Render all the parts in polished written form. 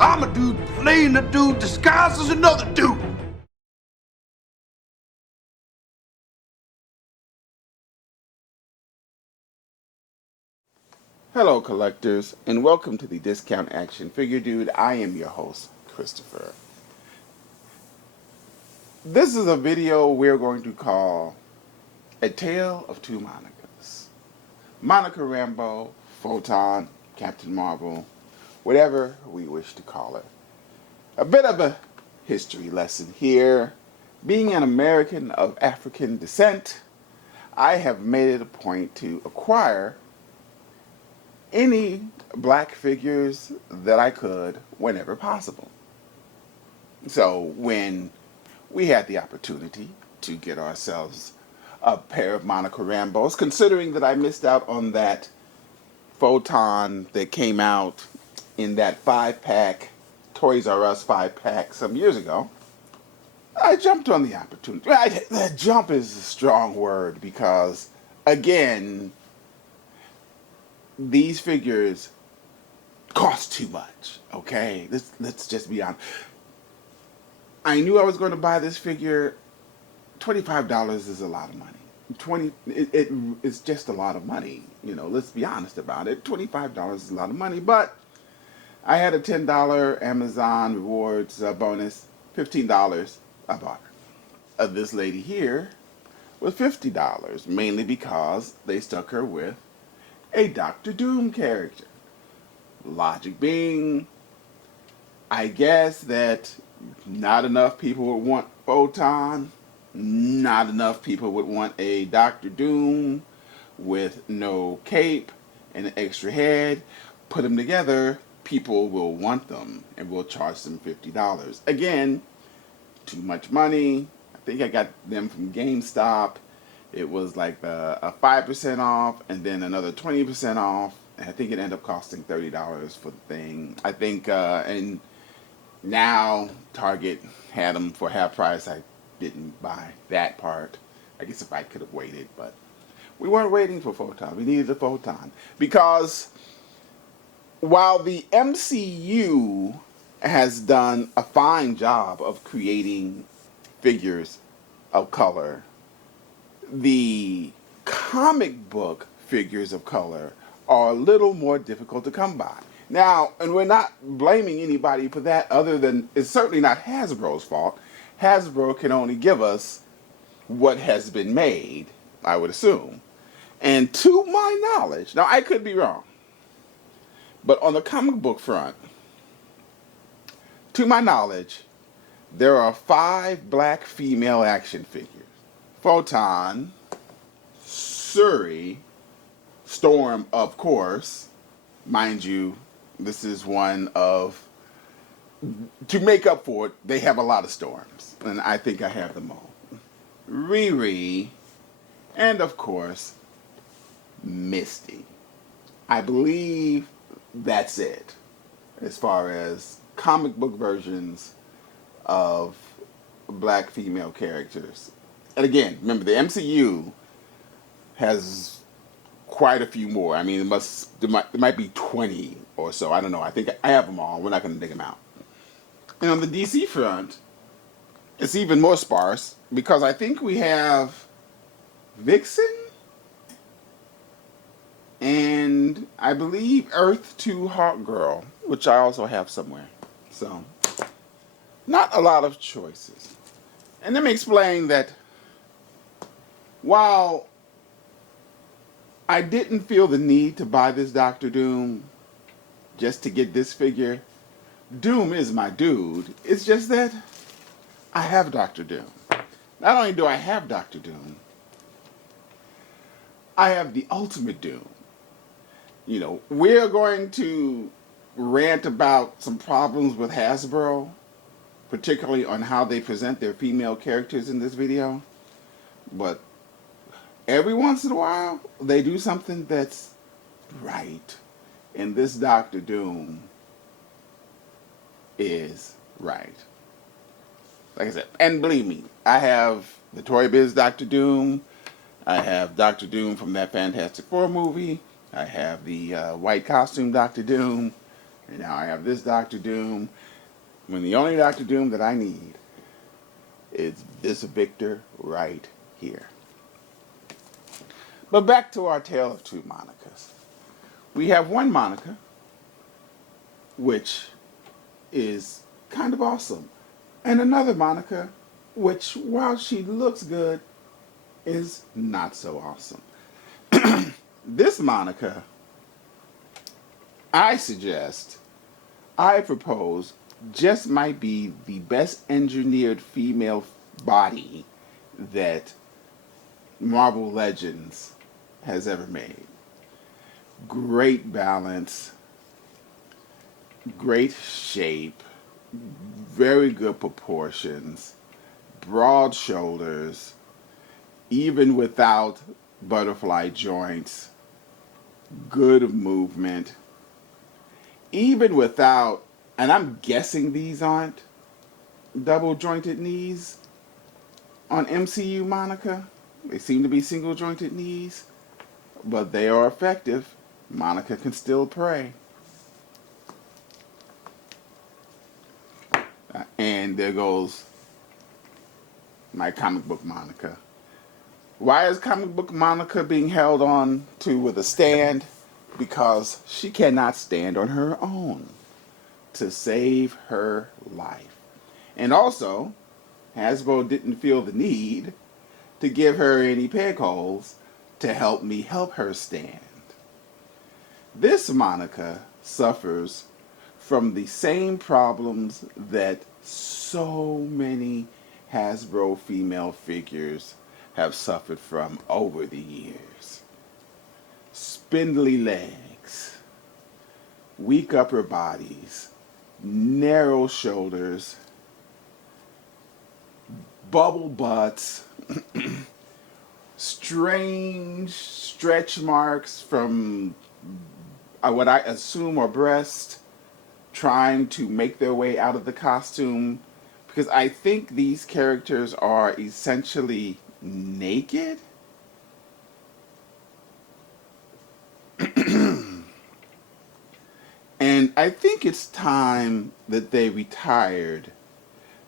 I'm a dude playing a dude disguised as another dude. Hello collectors, and welcome to the Discount Action Figure Dude. I am your host, Christopher. This is a video we're going to call A Tale of Two Monicas. Monica Rambeau, Photon, Captain Marvel, whatever we wish to call it. A bit of a history lesson here. Being an American of African descent, I have made it a point to acquire any black figures that I could whenever possible. So when we had the opportunity to get ourselves a pair of Monica Rambeaus, considering that I missed out on that Photon that came out in that 5-pack, Toys R Us 5-pack some years ago, I jumped on the opportunity. That jump is a strong word because, again, these figures cost too much, okay? Let's just be honest. I knew I was going to buy this figure. $25 is a lot of money. It's just a lot of money. You know, let's be honest about it. $25 is a lot of money, but I had a $10 Amazon rewards bonus, $15. I bought her. This lady here was $50, mainly because they stuck her with a Doctor Doom character. Logic being, I guess that not enough people would want Photon, not enough people would want a Doctor Doom with no cape and an extra head. Put them together, people will want them and will charge them $50. Again, too much money. I think I got them from GameStop. It was like a 5% off and then another 20% off. I think it ended up costing $30 for the thing. I think, and now Target had them for half price. I didn't buy that part. I guess if I could have waited, but we weren't waiting for Photon. We needed a Photon because while the MCU has done a fine job of creating figures of color, the comic book figures of color are a little more difficult to come by. Now, and we're not blaming anybody for that other than it's certainly not Hasbro's fault. Hasbro can only give us what has been made, I would assume. And to my knowledge, now I could be wrong, but on the comic book front, to my knowledge, there are 5 black female action figures. Photon, Shuri, Storm, of course. Mind you, this is one of, to make up for it, they have a lot of Storms. And I think I have them all. Riri, and of course, Misty. I believe that's it as far as comic book versions of black female characters. And again, remember the MCU has quite a few more. I mean, there might be 20 or so. I don't know. I think I have them all. We're not going to dig them out. And on the DC front, it's even more sparse because I think we have Vixen and I believe Earth 2 Hawk Girl, which I also have somewhere. So, not a lot of choices. And let me explain that while I didn't feel the need to buy this Doctor Doom just to get this figure, Doom is my dude. It's just that I have Doctor Doom. Not only do I have Doctor Doom, I have the Ultimate Doom. You know, we're going to rant about some problems with Hasbro, particularly on how they present their female characters in this video. But every once in a while, they do something that's right. And this Doctor Doom is right. Like I said, and believe me, I have the Toy Biz Doctor Doom. I have Doctor Doom from that Fantastic Four movie. I have the white costume Doctor Doom. And now I have this Doctor Doom, when the only Doctor Doom that I need is this Victor right here. But back to our tale of two Monicas. We have one Monica, which is kind of awesome, and another Monica, which, while she looks good, is not so awesome. This Monica, I propose, just might be the best engineered female body that Marvel Legends has ever made. Great balance, great shape, very good proportions, broad shoulders, even without butterfly joints, good movement, even without, and I'm guessing these aren't double jointed knees on MCU Monica. They seem to be single jointed knees, but they are effective. Monica can still pray. And there goes my comic book Monica. Why is comic book Monica being held on to with a stand? Because she cannot stand on her own to save her life. And also, Hasbro didn't feel the need to give her any peg holes to help me help her stand. This Monica suffers from the same problems that so many Hasbro female figures have suffered from over the years. Spindly legs, weak upper bodies, narrow shoulders, bubble butts, strange stretch marks from what I assume are breasts, trying to make their way out of the costume, because I think these characters are essentially naked. And I think it's time that they retired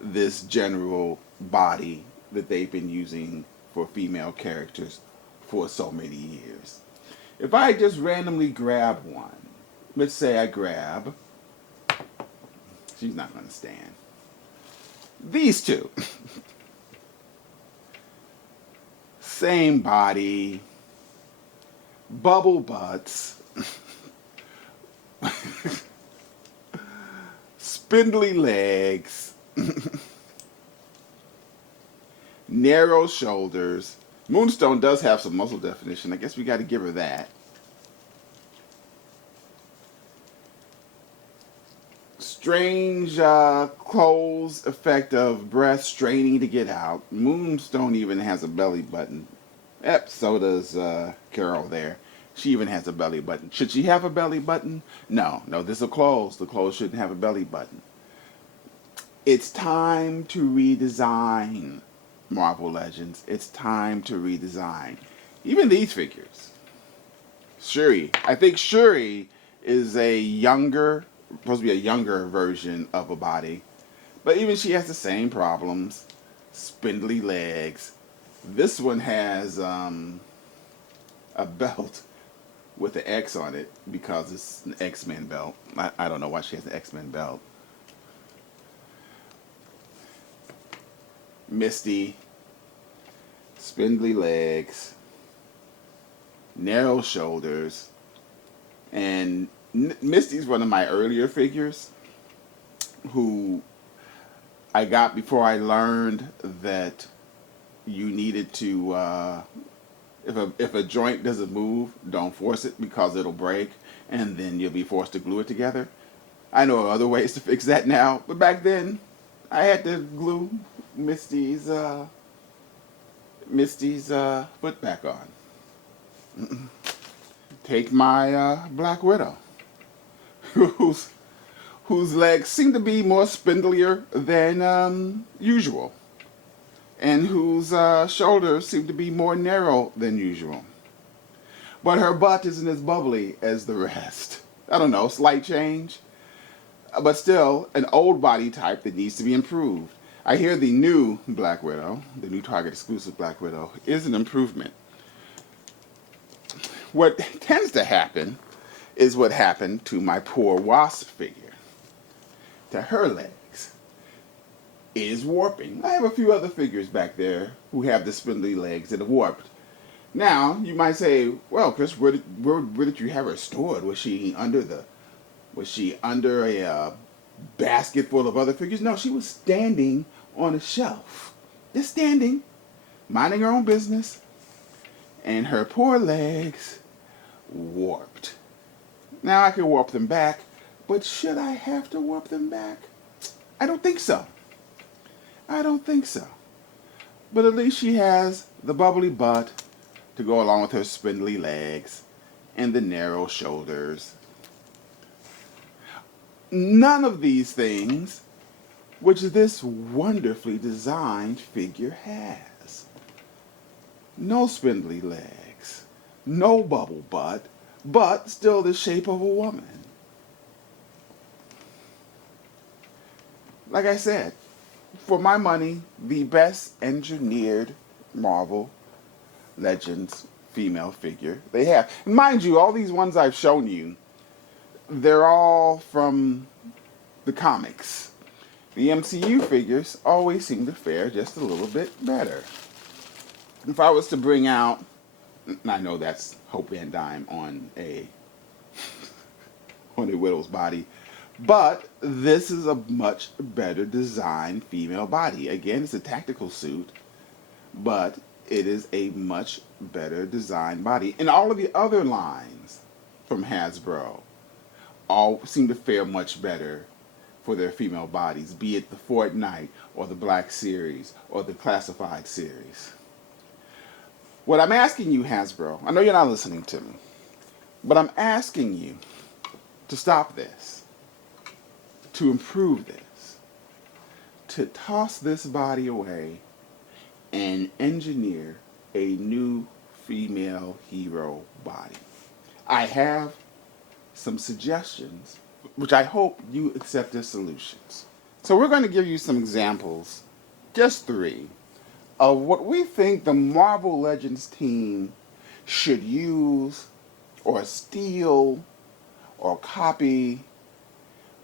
this general body that they've been using for female characters for so many years. If I just randomly grab one, let's say I grab, she's not going to stand, these two. Same body, bubble butts, spindly legs, narrow shoulders. Moonstone does have some muscle definition. I guess we got to give her that. Strange clothes effect of breath straining to get out. Moonstone even has a belly button. Yep, so does Carol there. She even has a belly button. Should she have a belly button? No, this is clothes. The clothes shouldn't have a belly button. It's time to redesign Marvel Legends. It's time to redesign. Even these figures. Shuri. I think Shuri is supposed to be a younger version of a body. But even she has the same problems. Spindly legs. This one has a belt with an X on it because it's an X-Men belt. I don't know why she has an X-Men belt. Misty, spindly legs, narrow shoulders, and Misty's one of my earlier figures who I got before I learned that you needed to, if a joint doesn't move, don't force it because it'll break and then you'll be forced to glue it together. I know other ways to fix that now, but back then I had to glue Misty's foot back on. Take my Black Widow, whose legs seem to be more spindlier than usual, and whose shoulders seem to be more narrow than usual. But her butt isn't as bubbly as the rest. I don't know, slight change. but still an old body type that needs to be improved. I hear the new Black Widow, the new Target exclusive Black Widow, is an improvement. What tends to happen is what happened to my poor Wasp figure. To her legs is warping. I have a few other figures back there who have the spindly legs that have warped. Now, you might say, well, Chris, where did you have her stored? Was she under a basket full of other figures? No, she was standing on a shelf. Just standing, minding her own business, and her poor legs warped. Now I could warp them back, but should I have to warp them back? I don't think so. I don't think so. But at least she has the bubbly butt to go along with her spindly legs and the narrow shoulders. None of these things which this wonderfully designed figure has. No spindly legs, no bubble butt, but still the shape of a woman. Like I said, for my money, the best engineered Marvel Legends female figure they have. And mind you, all these ones I've shown you, they're all from the comics. The MCU figures always seem to fare just a little bit better. If I was to bring out, I know that's Hope Van Dyne on a Widow's body, but this is a much better designed female body. Again, it's a tactical suit, but it is a much better designed body. And all of the other lines from Hasbro all seem to fare much better for their female bodies, be it the Fortnite or the Black Series or the Classified Series. What I'm asking you, Hasbro, I know you're not listening to me, but I'm asking you to stop this, to improve this, to toss this body away and engineer a new female hero body. I have some suggestions, which I hope you accept as solutions. So we're going to give you some examples, just 3, of what we think the Marvel Legends team should use or steal or copy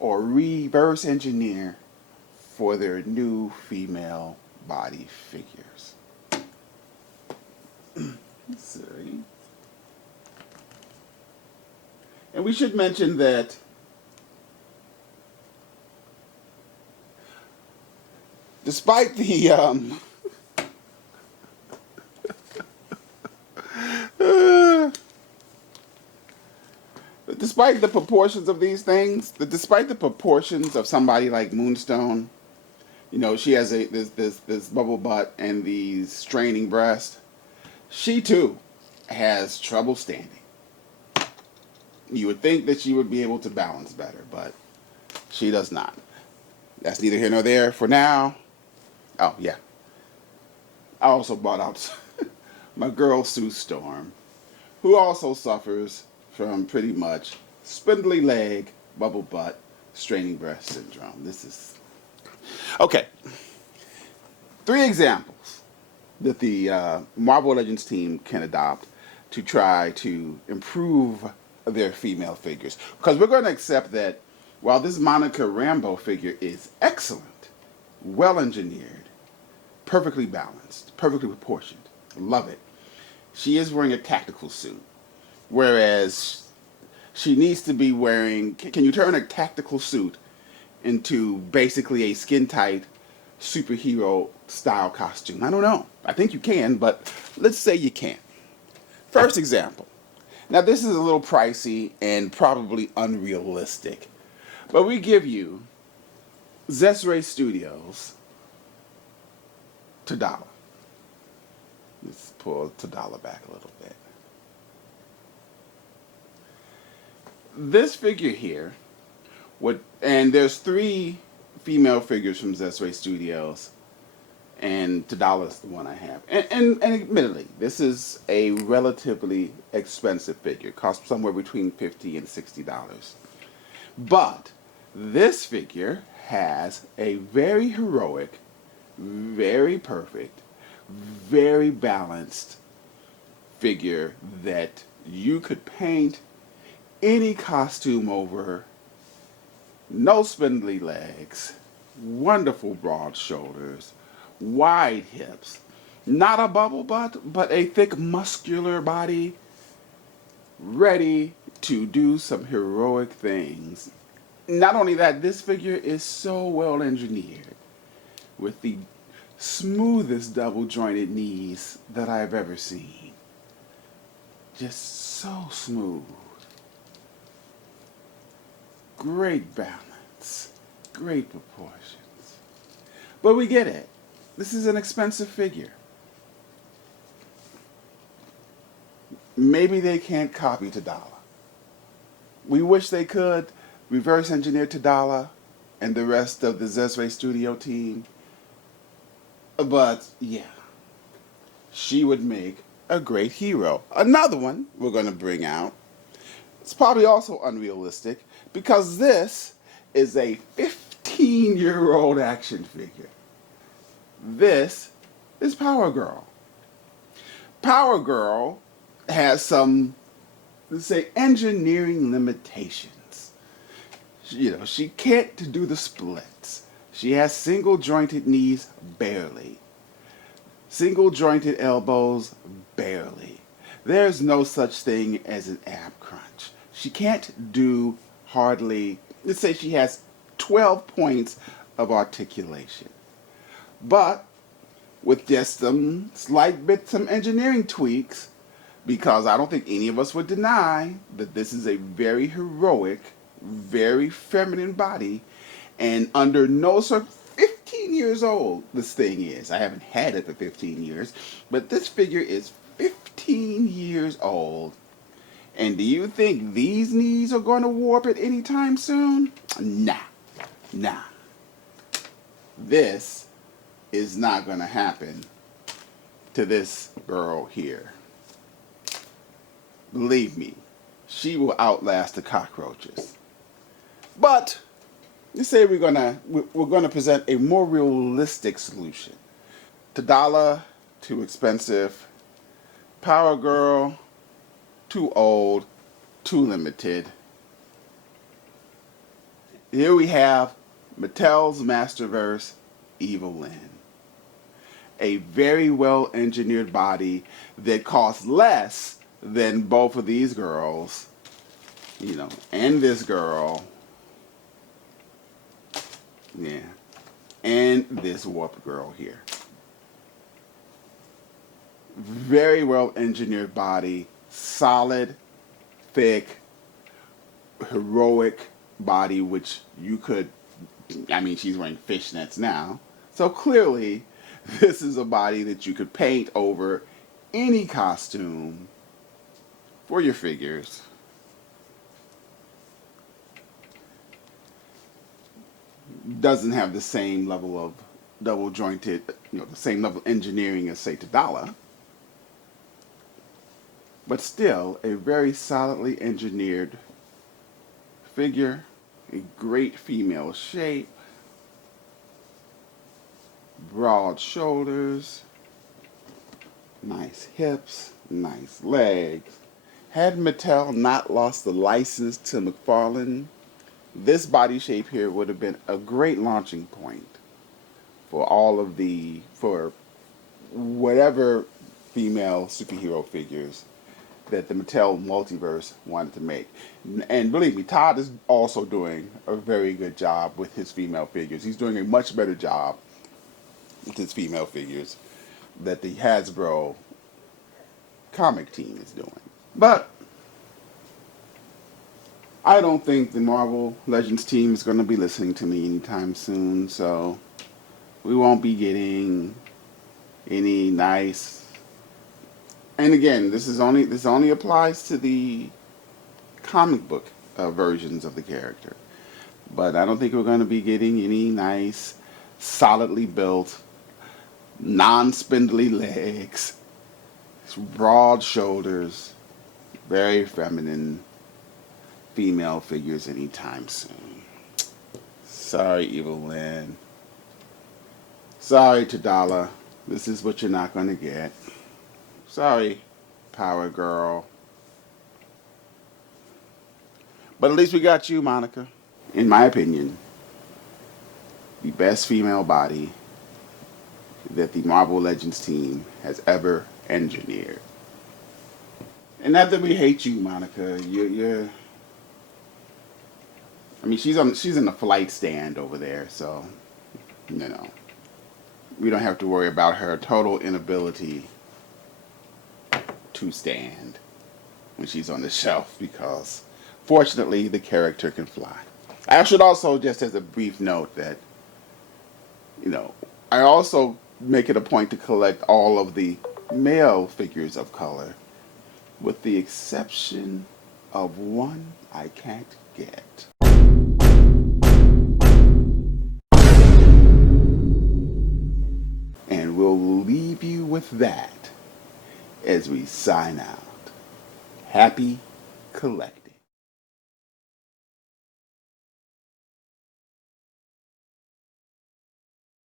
or reverse engineer for their new female body figures. Let's see. And we should mention that despite the despite the proportions of these things, despite the proportions of somebody like Moonstone, you know, she has this bubble butt and these straining breasts. She too has trouble standing. You would think that she would be able to balance better, but she does not. That's neither here nor there for now. Oh, yeah. I also brought out my girl Sue Storm, who also suffers from pretty much spindly leg, bubble butt, straining breast syndrome. This is... Okay. 3 examples that the Marvel Legends team can adopt to try to improve their female figures. Because we're going to accept that while this Monica Rambeau figure is excellent, well engineered, perfectly balanced, perfectly proportioned, love it, she is wearing a tactical suit. Whereas she needs to be wearing... Can you turn a tactical suit into basically a skin-tight superhero style costume? I don't know. I think you can, but let's say you can't. First example. Now this is a little pricey and probably unrealistic, but we give you Zesray Studios T'Dalla. Let's pull T'Dalla back a little bit. This figure here, and there's 3 female figures from Zesray Studios, and T'Dalla is the one I have. And admittedly, this is a relatively expensive figure. It costs somewhere between $50 and $60. But This figure has a very heroic, very perfect, very balanced figure that you could paint any costume over. No spindly legs, wonderful broad shoulders, wide hips, not a bubble butt, but a thick muscular body, ready to do some heroic things. Not only that, this figure is so well engineered with the smoothest double jointed knees that I've ever seen. Just so smooth. Great balance, great proportions. But we get it. This is an expensive figure. Maybe they can't copy Tadala. We wish they could reverse engineer Tadala and the rest of the Zesre Studio team. But yeah, she would make a great hero. Another one we're going to bring out. It's probably also unrealistic because this is a 15-year-old action figure. This is Power Girl. Power Girl has some, let's say, engineering limitations. She can't do the splits. She has single jointed knees, barely. Single jointed elbows, barely. There's no such thing as an ab crunch. She can't do hardly, let's say she has 12 points of articulation. But with just some some engineering tweaks, because I don't think any of us would deny that this is a very heroic, very feminine body, and under no 15 years old this thing is. I haven't had it for 15 years, but this figure is 15 years old. And do you think these knees are going to warp it anytime soon? Nah. This is not going to happen to this girl here. Believe me, she will outlast the cockroaches. But let's say we're gonna present a more realistic solution. Tadala, too expensive. Power Girl, too old, too limited. Here we have Mattel's Masterverse Evelyn. A very well engineered body that costs less than both of these girls, and this girl, and this warp girl here. Very well engineered body, solid, thick, heroic body, which you could, she's wearing fishnets now. So clearly, this is a body that you could paint over any costume for your figures. Doesn't have the same level of double jointed, the same level of engineering as, say, Tadala. But still, a very solidly engineered figure, a great female shape, broad shoulders, nice hips, nice legs. Had Mattel not lost the license to McFarlane, this body shape here would have been a great launching point for for whatever female superhero figures that the Mattel multiverse wanted to make. And believe me, Todd is also doing a very good job with his female figures. He's doing a much better job with his female figures that the Hasbro comic team is doing. But I don't think the Marvel Legends team is going to be listening to me anytime soon, so we won't be getting any nice. And again, this only applies to the comic book versions of the character. But I don't think we're going to be getting any nice, solidly built, non-spindly legs, broad shoulders, very feminine female figures anytime soon. Sorry, Evil Lynn. Sorry, Tadala. This is what you're not going to get. Sorry, Power Girl. But at least we got you, Monica. In my opinion, the best female body that the Marvel Legends team has ever engineered. And not that we hate you, Monica. You're I mean, she's in the flight stand over there, so we don't have to worry about her total inability to stand when she's on the shelf because, fortunately, the character can fly. I should also, just as a brief note, that I also make it a point to collect all of the male figures of color, with the exception of one I can't get. And we'll leave you with that as we sign out. Happy collecting.